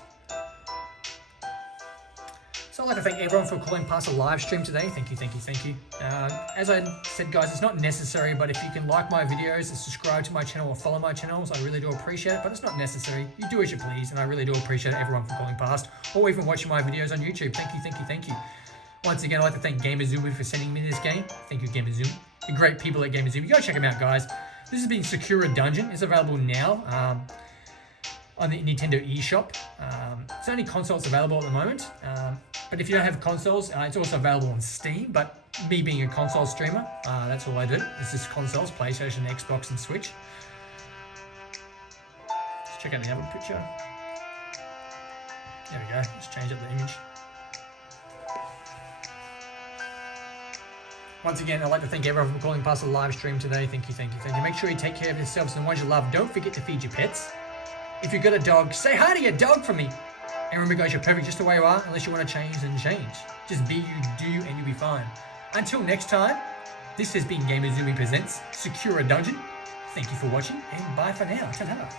So I'd like to thank everyone for calling past a live stream today. Thank you, thank you, thank you. As I said, guys, it's not necessary, but if you can like my videos and subscribe to my channel or follow my channels, I really do appreciate it, but it's not necessary. You do as you please, and I really do appreciate everyone for calling past or even watching my videos on YouTube. Thank you, thank you, thank you. Once again, I'd like to thank Gamuzumi for sending me this game. Thank you, Gamuzumi. The great people at Gamuzumi. Go check them out, guys. This has been Sakura Dungeon. It's available now on the Nintendo eShop. It's only consoles available at the moment. But if you don't have consoles, it's also available on Steam. But me being a console streamer, that's all I do. It's just consoles, PlayStation, Xbox, and Switch. Let's check out the other picture. There we go. Let's change up the image. Once again, I'd like to thank everyone for calling past the live stream today. Thank you, thank you, thank you. Make sure you take care of yourselves and the ones you love. Don't forget to feed your pets. If you've got a dog, say hi to your dog for me. And remember, guys, you're perfect just the way you are. Unless you want to change, then change. Just be you, do you, and you'll be fine. Until next time, this has been Gamuzumi Presents Sakura Dungeon. Thank you for watching, and bye for now. Ta-ta.